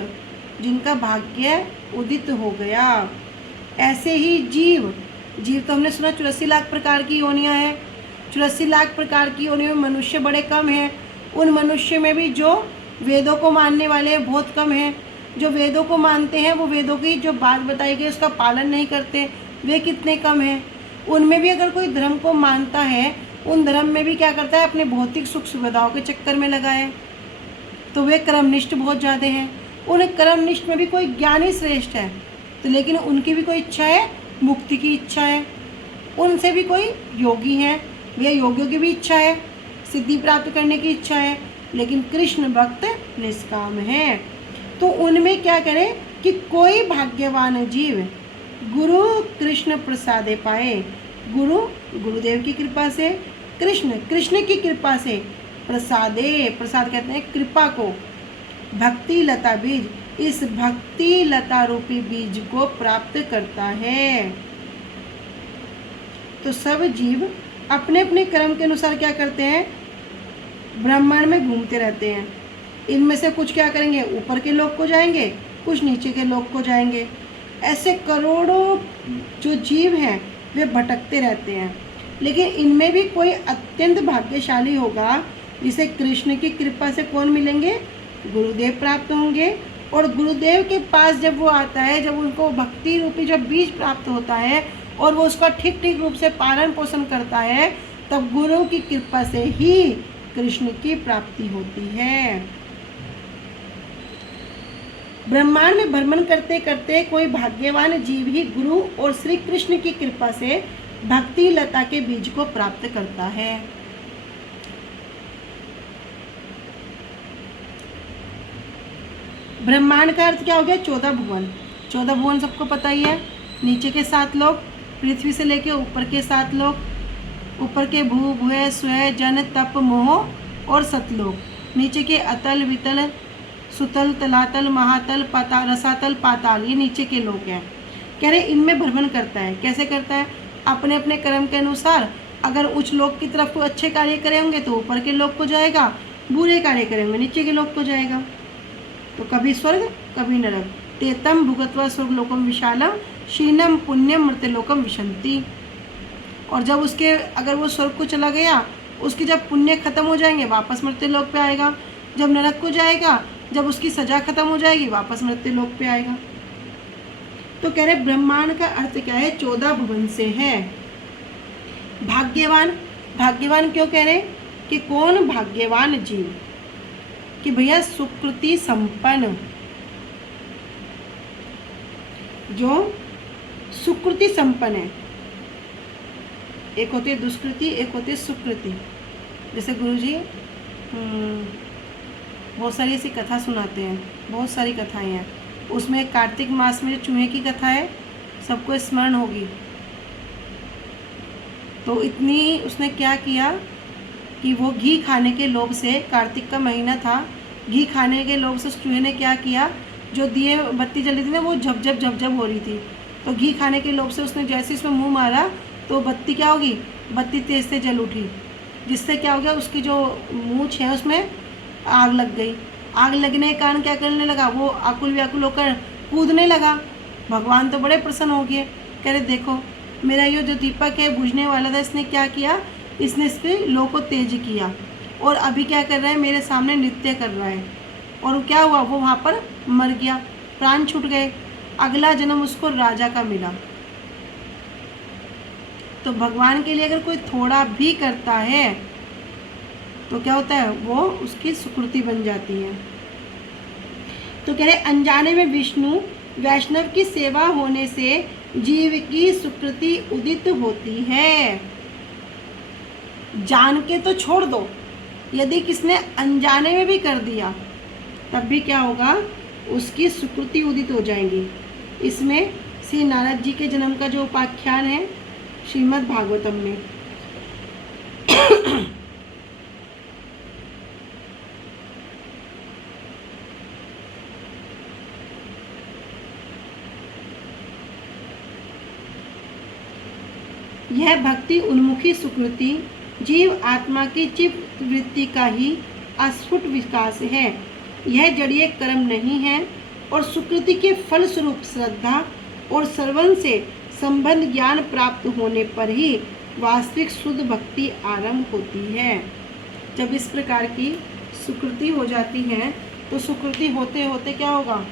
जिनका भाग्य उदित हो गया, ऐसे ही जीव तो हमने सुना 84 लाख प्रकार की योनियां हैं। 84 लाख प्रकार की योनियों में मनुष्य बड़े कम हैं। उन मनुष्य में भी जो वेदों को मानने वाले बहुत कम हैं। जो वेदों को मानते हैं वो वेदों की जो बात बताई गई उसका पालन नहीं करते, वे कितने कम हैं। उनमें भी अगर कोई धर्म को मानता है उन धर्म में भी क्या करता है, अपने भौतिक सुख सुविधाओं के चक्कर में लगा है, तो वे कर्मनिष्ठ बहुत ज़्यादा हैं। उन कर्मनिष्ठ में भी कोई ज्ञानी श्रेष्ठ है, तो लेकिन उनकी भी कोई इच्छा है, मुक्ति की इच्छा है। उनसे भी कोई योगी है, भैया योगियों की भी इच्छा है, सिद्धि प्राप्त करने की इच्छा है, लेकिन कृष्ण भक्त निष्काम है। तो उनमें क्या करें कि कोई भाग्यवान जीव गुरु कृष्ण प्रसादे पाए, गुरुदेव की कृपा से, कृष्ण की कृपा से, प्रसादे, प्रसाद कहते हैं कृपा को, भक्ति लता बीज, इस भक्ति लता रूपी बीज को प्राप्त करता है। तो सब जीव अपने अपने कर्म के अनुसार क्या करते हैं, ब्रह्मांड में घूमते रहते हैं। इनमें से कुछ क्या करेंगे, ऊपर के लोक को जाएंगे, कुछ नीचे के लोक को जाएंगे। ऐसे करोड़ों जो जीव हैं वे भटकते रहते हैं, लेकिन इनमें भी कोई अत्यंत भाग्यशाली होगा जिसे कृष्ण की कृपा से कौन मिलेंगे, गुरुदेव प्राप्त होंगे। और गुरुदेव के पास जब वो आता है, जब उनको भक्ति रूपी जब बीज प्राप्त होता है और वो उसका ठीक ठीक रूप से पालन पोषण करता है, तब गुरु की कृपा से ही कृष्ण की प्राप्ति होती है। ब्रह्मांड में भ्रमण करते करते कोई भाग्यवान जीव ही गुरु और श्री कृष्ण की कृपा से भक्ति लता के बीज को प्राप्त करता है। ब्रह्मांड का अर्थ क्या हो गया, 14 भुवन। 14 भुवन सबको पता ही है, नीचे के 7 लोग, पृथ्वी से लेके ऊपर के 7 लोग, ऊपर के भू भुय स्वय जन तप मोह और सतलोक, नीचे के अतल वितल सुतल तलातल महातल पाताल रसातल पाताल, ये नीचे के लोग हैं। कह रहे इनमें भ्रमण करता है। कैसे करता है, अपने अपने कर्म के अनुसार। अगर उच्च लोक की तरफ को अच्छे कार्य करेंगे तो ऊपर के लोक को जाएगा, बुरे कार्य करेंगे नीचे के लोक को जाएगा। तो कभी स्वर्ग कभी नरक, तेतम भुगत्वा स्वर्ग लोकम विशालम शीनम पुण्यम मृत्यलोकम विशंति। और जब उसके अगर वो स्वर्ग को चला गया, उसके जब पुण्य खत्म हो जाएंगे वापस मृत्युलोक पे आएगा, जब नरक को जाएगा, जब उसकी सजा खत्म हो जाएगी वापस मृत्युलोक पे आएगा। तो कह रहे ब्रह्मांड का अर्थ क्या है, 14 भुवन से है। भाग्यवान, भाग्यवान क्यों कह रहे कि कौन भाग्यवान जीव, कि भैया सुकृति संपन्न, जो सुकृति संपन्न है। एक होती है दुष्कृति, एक होती है सुकृति। जैसे गुरुजी बहुत सारी ऐसी कथा सुनाते हैं, बहुत सारी कथाएं हैं। उसमें कार्तिक मास में जो चूहे की कथा है सबको स्मरण होगी। तो इतनी उसने क्या किया कि वो घी खाने के लोभ से, कार्तिक का महीना था, घी खाने के लोभ से उस चूहे ने क्या किया, जो दिए बत्ती जली थी ना वो झप हो रही थी, तो घी खाने के लोभ से उसने जैसे इसमें मुंह मारा तो बत्ती क्या होगी, बत्ती तेज से जल उठी, जिससे क्या हो गया, उसकी जो मूंछ है उसमें आग लग गई। आग लगने के कारण क्या करने लगा, वो आकुल व्याकुल होकर कूदने लगा। भगवान तो बड़े प्रसन्न हो गए, कह रहे देखो मेरा ये जो दीपक है बुझने वाला था, इसने क्या किया, इसने इसके लो को तेज किया और अभी क्या कर रहा है, मेरे सामने नृत्य कर रहा है। और क्या हुआ, वो वहाँ पर मर गया, प्राण छूट गए। अगला जन्म उसको राजा का मिला। तो भगवान के लिए अगर कोई थोड़ा भी करता है तो क्या होता है, वो उसकी सुकृति बन जाती है। तो कह रहे अनजाने में विष्णु वैष्णव की सेवा होने से जीव की सुकृति उदित होती है। जान के तो छोड़ दो, यदि किसने अनजाने में भी कर दिया तब भी क्या होगा, उसकी सुकृति उदित हो जाएंगी। इसमें श्री नारद जी के जन्म का जो उपाख्यान है श्रीमद् भागवतम में यह भक्ति उन्मुखी सुकृति जीव आत्मा की चित्त वृत्ति का ही अस्फुट विकास है। यह जड़ीय कर्म नहीं है और सुकृति के फल स्वरूप श्रद्धा और श्रवण से संबंध ज्ञान प्राप्त होने पर ही वास्तविक शुद्ध भक्ति आरंभ होती है। जब इस प्रकार की सुकृति हो जाती है तो सुकृति होते होते क्या होगा,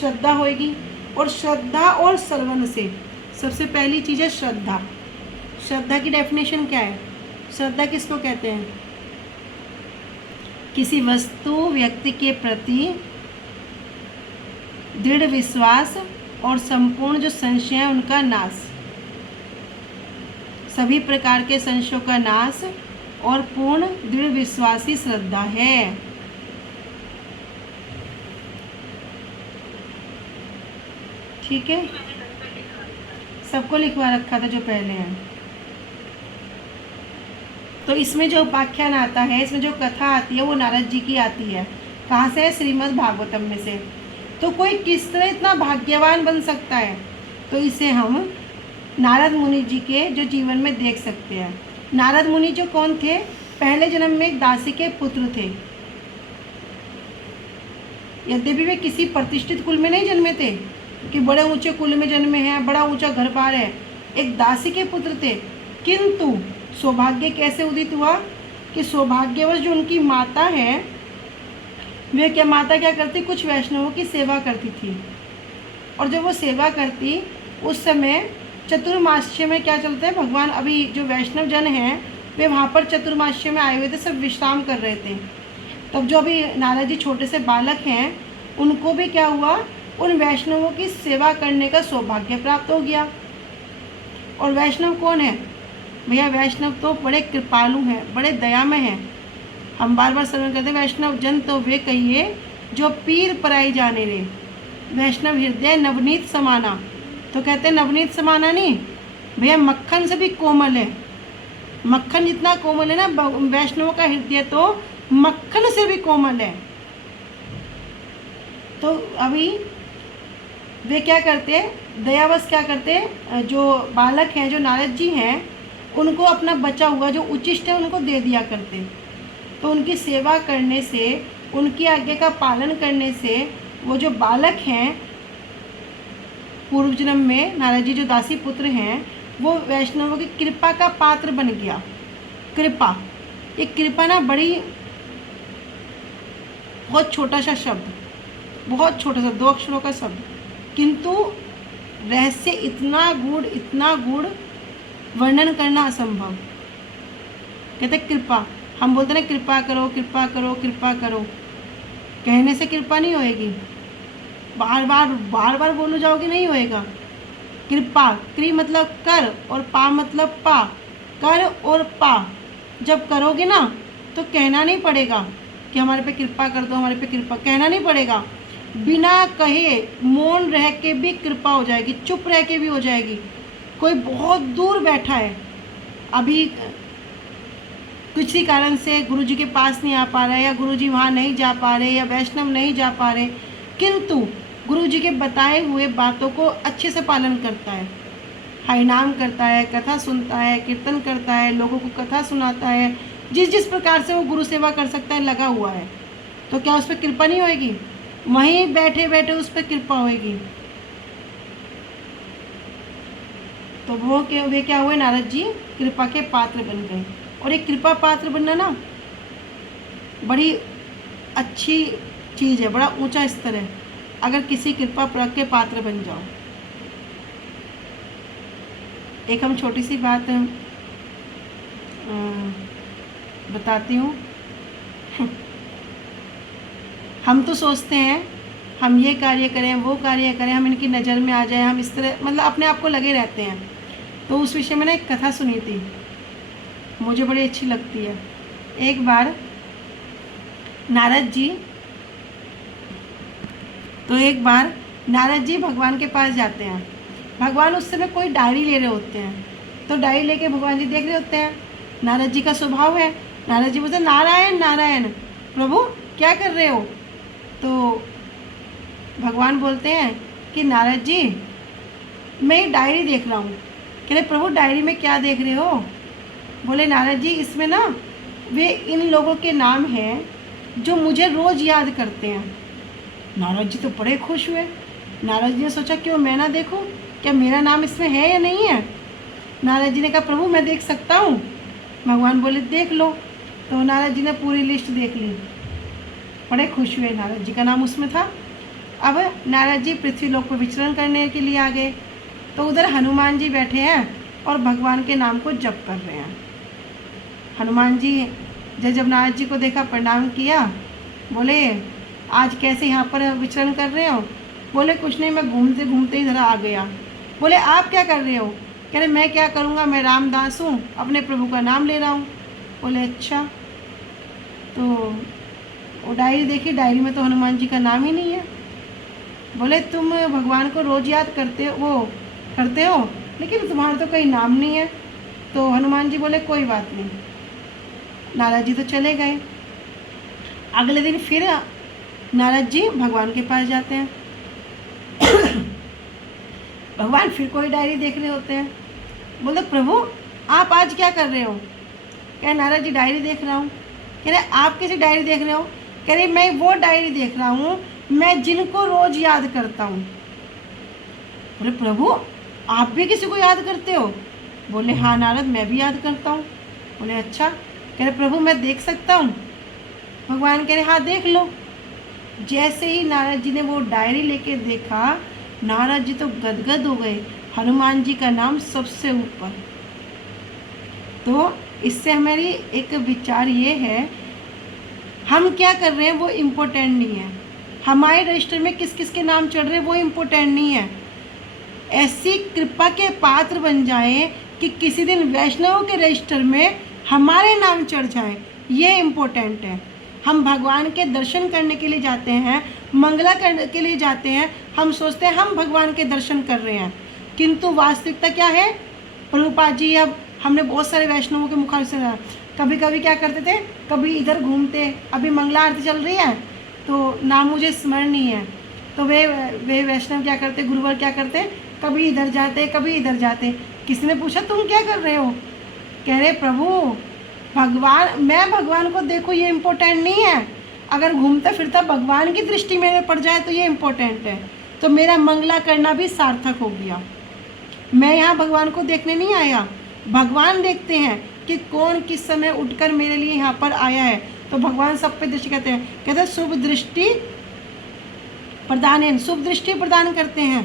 श्रद्धा होगी। और श्रद्धा और श्रवण से सबसे पहली चीज़ है श्रद्धा। श्रद्धा की डेफिनेशन क्या है, श्रद्धा किसको कहते हैं? किसी वस्तु व्यक्ति के प्रति दृढ़ विश्वास और संपूर्ण जो संशय है उनका नाश, सभी प्रकार के संशयों का नाश और पूर्ण दृढ़ विश्वासी श्रद्धा है। ठीक है, सबको लिखवा रखा था जो पहले हैं। तो इसमें जो उपाख्यान आता है, इसमें जो कथा आती है वो नारद जी की आती है। कहाँ से है? श्रीमद् भागवतम में से। तो कोई किस तरह इतना भाग्यवान बन सकता है? तो इसे हम नारद मुनि जी के जो जीवन में देख सकते हैं। नारद मुनि जो कौन थे? पहले जन्म में एक दासी के पुत्र थे। यद्यपि वे किसी प्रतिष्ठित कुल में नहीं जन्मे थे कि बड़े ऊंचे कुल में जन्मे हैं, बड़ा ऊंचा घर बार है, एक दासी के पुत्र थे। किंतु सौभाग्य कैसे उदित हुआ कि सौभाग्यवश जो उनकी माता है, वे क्या करती? कुछ वैष्णवों की सेवा करती थी। और जब वो सेवा करती उस समय चतुर्मास्य में क्या चलता है, भगवान अभी जो वैष्णव जन हैं वे वहाँ पर चतुर्मास्य में आए हुए थे, सब विश्राम कर रहे थे। तब जो अभी नारद जी छोटे से बालक हैं, उनको भी क्या हुआ, उन वैष्णवों की सेवा करने का सौभाग्य प्राप्त हो गया। और वैष्णव कौन है भैया? वैष्णव तो बड़े कृपालु हैं, बड़े दयामय हैं। हम बार बार श्रवण करते हैं, वैष्णव जन तो वे कहिए जो पीर पराई जाने रे, वैष्णव हृदय नवनीत समाना। तो कहते हैं नवनीत समाना नहीं भैया, मक्खन से भी कोमल है। मक्खन जितना कोमल है ना, वैष्णवों का हृदय तो मक्खन से भी कोमल है। तो अभी वे क्या करते, दयावश क्या करते, जो बालक हैं, जो नारद जी हैं, उनको अपना बचा हुआ जो उचिष्ट है उनको दे दिया करते। तो उनकी सेवा करने से, उनकी आज्ञा का पालन करने से वो जो बालक हैं, पूर्व जन्म में नारद जी जो दासी पुत्र हैं, वो वैष्णवों की कृपा का पात्र बन गया। कृपा, ये कृपा ना बड़ी बहुत छोटा सा शब्द, बहुत छोटा सा 2 अक्षरों का शब्द, किंतु रहस्य इतना गूढ़ वर्णन करना असंभव। कहते कृपा, हम बोलते ना कृपा करो कृपा करो कृपा करो, कहने से कृपा नहीं होएगी, बार बार बोलो जाओगे नहीं होएगा। कृपा, क्री मतलब कर और पा मतलब पा, कर और पा जब करोगे ना तो कहना नहीं पड़ेगा कि हमारे पे कृपा कर दो, हमारे पे कृपा, कहना नहीं पड़ेगा। बिना कहे मौन रह के भी कृपा हो जाएगी, चुप रह के भी हो जाएगी। कोई बहुत दूर बैठा है, अभी किसी कारण से गुरुजी के पास नहीं आ पा रहा है, या गुरुजी वहाँ नहीं जा पा रहे, या वैष्णव नहीं जा पा रहे, किंतु गुरुजी के बताए हुए बातों को अच्छे से पालन करता है, हरिनाम करता है, कथा सुनता है, कीर्तन करता है, लोगों को कथा सुनाता है, जिस प्रकार से वो गुरु सेवा कर सकता है लगा हुआ है, तो क्या उस पर कृपा नहीं होएगी? वहीं बैठे बैठे उस पर कृपा होएगी। तो वे क्या हुए, नारद जी कृपा के पात्र बन गए। और एक कृपा पात्र बनना ना बड़ी अच्छी चीज़ है, बड़ा ऊंचा स्तर है, अगर किसी कृपा के पात्र बन जाओ। एक हम छोटी सी बात बताती हूँ। हम तो सोचते हैं हम ये कार्य करें, वो कार्य करें, हम इनकी नज़र में आ जाए, हम इस तरह मतलब अपने आप को लगे रहते हैं। तो उस विषय में ना एक कथा सुनी थी, मुझे बड़ी अच्छी लगती है। एक बार नारद जी भगवान के पास जाते हैं। भगवान उस समय कोई डायरी ले रहे होते हैं, तो डायरी लेके भगवान जी देख रहे होते हैं। नारद जी का स्वभाव है, नारद जी बोलते नारायण नारायण, प्रभु क्या कर रहे हो? तो भगवान बोलते हैं कि नारद जी मैं डायरी देख रहा हूँ। कह रहे प्रभु डायरी में क्या देख रहे हो? बोले नारद जी इसमें ना वे इन लोगों के नाम हैं जो मुझे रोज़ याद करते हैं। नारद जी तो बड़े खुश हुए। नारद जी ने सोचा क्यों मैं ना देखूं, क्या मेरा नाम इसमें है या नहीं है? नारद जी ने कहा प्रभु मैं देख सकता हूँ। भगवान बोले देख लो। तो नारद जी ने पूरी लिस्ट देख ली, बड़े खुश हुए, नारद जी का नाम उसमें था। अब नारद जी पृथ्वी लोक पर विचरण करने के लिए आ गए, तो उधर हनुमान जी बैठे हैं और भगवान के नाम को जप कर रहे हैं। हनुमान जी जब नारद जी को देखा, प्रणाम किया, बोले आज कैसे यहाँ पर विचरण कर रहे हो? बोले कुछ नहीं, मैं घूमते घूमते इधर आ गया। बोले आप क्या कर रहे हो? कह रहे मैं क्या करूँगा, मैं रामदास हूँ, अपने प्रभु का नाम ले रहा हूँ। बोले अच्छा। तो वो डायरी देखी, डायरी में तो हनुमान जी का नाम ही नहीं है। बोले तुम भगवान को रोज़ याद करते हो लेकिन तुम्हारा तो कहीं नाम नहीं है। तो हनुमान जी बोले कोई बात नहीं। नारद जी तो चले गए। अगले दिन फिर नारद जी भगवान के पास जाते हैं। भगवान फिर कोई डायरी देख रहे होते हैं। बोले प्रभु आप आज क्या कर रहे हो? कह नारद जी डायरी देख रहा हूँ। कह रहे आप कैसे डायरी देख रहे हो? कह रहे मैं वो डायरी देख रहा हूँ मैं जिनको रोज याद करता हूँ। बोले प्रभु आप भी किसी को याद करते हो? बोले हाँ नारद मैं भी याद करता हूँ। बोले अच्छा। कह रहे प्रभु मैं देख सकता हूँ? भगवान कह रहे हाँ देख लो। जैसे ही नारद जी ने वो डायरी लेके देखा, नारद जी तो गदगद हो गए। हनुमान जी का नाम सबसे ऊपर। तो इससे हमारी एक विचार ये है, हम क्या कर रहे हैं वो इम्पोर्टेंट नहीं है, हमारे रजिस्टर में किस किस के नाम चढ़ रहे हैं वो इम्पोर्टेंट नहीं है। ऐसी कृपा के पात्र बन जाएं कि किसी दिन वैष्णव के रजिस्टर में हमारे नाम चढ़ जाएं, ये इम्पोर्टेंट है। हम भगवान के दर्शन करने के लिए जाते हैं, मंगला करने के लिए जाते हैं, हम सोचते हैं हम भगवान के दर्शन कर रहे हैं, किंतु वास्तविकता क्या है? प्रभुपाद जी, अब हमने बहुत सारे वैष्णवों के मुखार से कभी कभी क्या करते थे, कभी इधर घूमते, अभी मंगला आरती चल रही है तो नाम मुझे स्मरण नहीं है, तो वे वैष्णव क्या करते, गुरुवर क्या करते, कभी इधर जाते कभी इधर जाते। किसी ने पूछा तुम क्या कर रहे हो? कह रहे प्रभु भगवान, मैं भगवान को देखो ये इम्पोर्टेंट नहीं है, अगर घूमता फिरता भगवान की दृष्टि मेरे पड़ जाए तो ये इम्पोर्टेंट है, तो मेरा मंगला करना भी सार्थक हो गया। मैं यहाँ भगवान को देखने नहीं आया, भगवान देखते हैं कि कौन किस समय उठकर मेरे लिए यहाँ पर आया है। तो भगवान सब पे दृष्टि कहते हैं शुभ दृष्टि प्रदान, शुभ दृष्टि प्रदान करते हैं।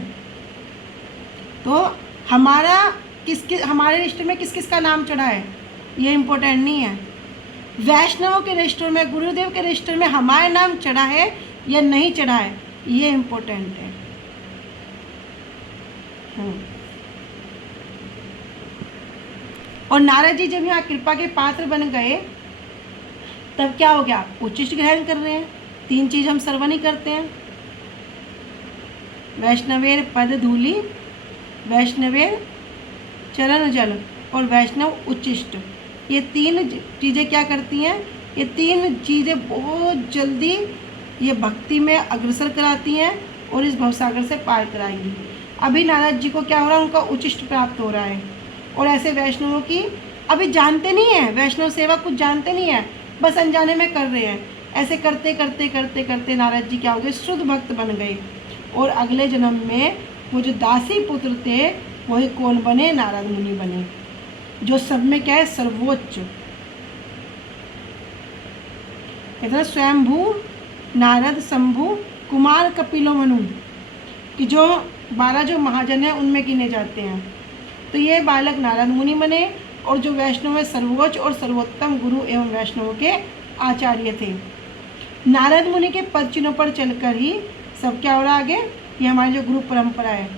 तो हमारा हमारे रजिस्टर में किस किस का नाम चढ़ा है ये इम्पोर्टेंट नहीं है। वैष्णव के रजिस्टर में, गुरुदेव के रजिस्टर में हमारा नाम चढ़ा है या नहीं चढ़ा है ये इम्पोर्टेंट है। और नारद जी जब यहाँ कृपा के पात्र बन गए तब क्या हो गया? उच्चिष्ट ग्रहण कर रहे हैं। 3 चीज हम श्रवण ही करते हैं, वैष्णवेर पद धूलि, वैष्णवेर चरण जल और वैष्णव उच्चिष्ट। ये 3 चीज़ें क्या करती हैं? ये 3 चीज़ें बहुत जल्दी ये भक्ति में अग्रसर कराती हैं और इस भवसागर से पार कराएंगी। अभी नारद जी को क्या हो रहा है? उनका उच्चिष्ट प्राप्त हो रहा है। और ऐसे वैष्णवों की अभी जानते नहीं है, वैष्णव सेवा कुछ जानते नहीं है, बस अनजाने में कर रहे हैं। ऐसे करते करते करते करते नारद जी क्या हो गए? शुद्ध भक्त बन गए। और अगले जन्म में वो जो दासी पुत्र थे वही कौन बने? नारद मुनि बने, जो सब में क्या है? सर्वोच्च। कहते हैं स्वयंभू नारद शंभु कुमार कपिलो मनु, कि जो 12 जो महाजन हैं उनमें गिने जाते हैं। तो ये बालक नारद मुनि बने और जो वैष्णव है सर्वोच्च और सर्वोत्तम गुरु एवं वैष्णव के आचार्य थे। नारद मुनि के पद चिन्हों पर चलकर ही सब क्या हो रहा आगे? ये हमारी जो गुरु परंपरा है,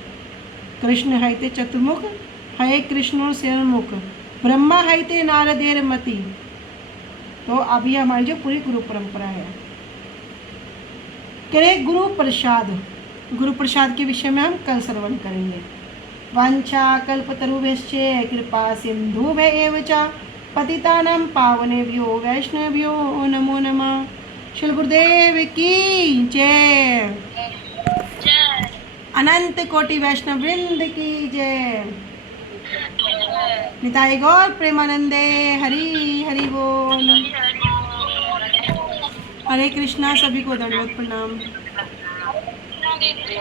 कृष्ण हैते चतुर्मुख, हये कृष्ण शरणमुख, ब्रह्मा हैते नारदेर मति। तो अभी हमारी जो पूरी गुरु परंपरा है। करे गुरु प्रसाद, गुरु प्रसाद के विषय में हम कल श्रवण करेंगे। वांछा कल्पतरुभ्यश्च कृपा सिन्धुभ्येव च पतितानां पावनेभ्यो वैष्णवेभ्यो नमो नमः। श्री गुरुदेव की जय। अनंत कोटि वैष्णव वृंद की जय। निताई गौर प्रेमानंदे हरि हरि बोल। हरे कृष्णा। सभी को दंडवत प्रणाम।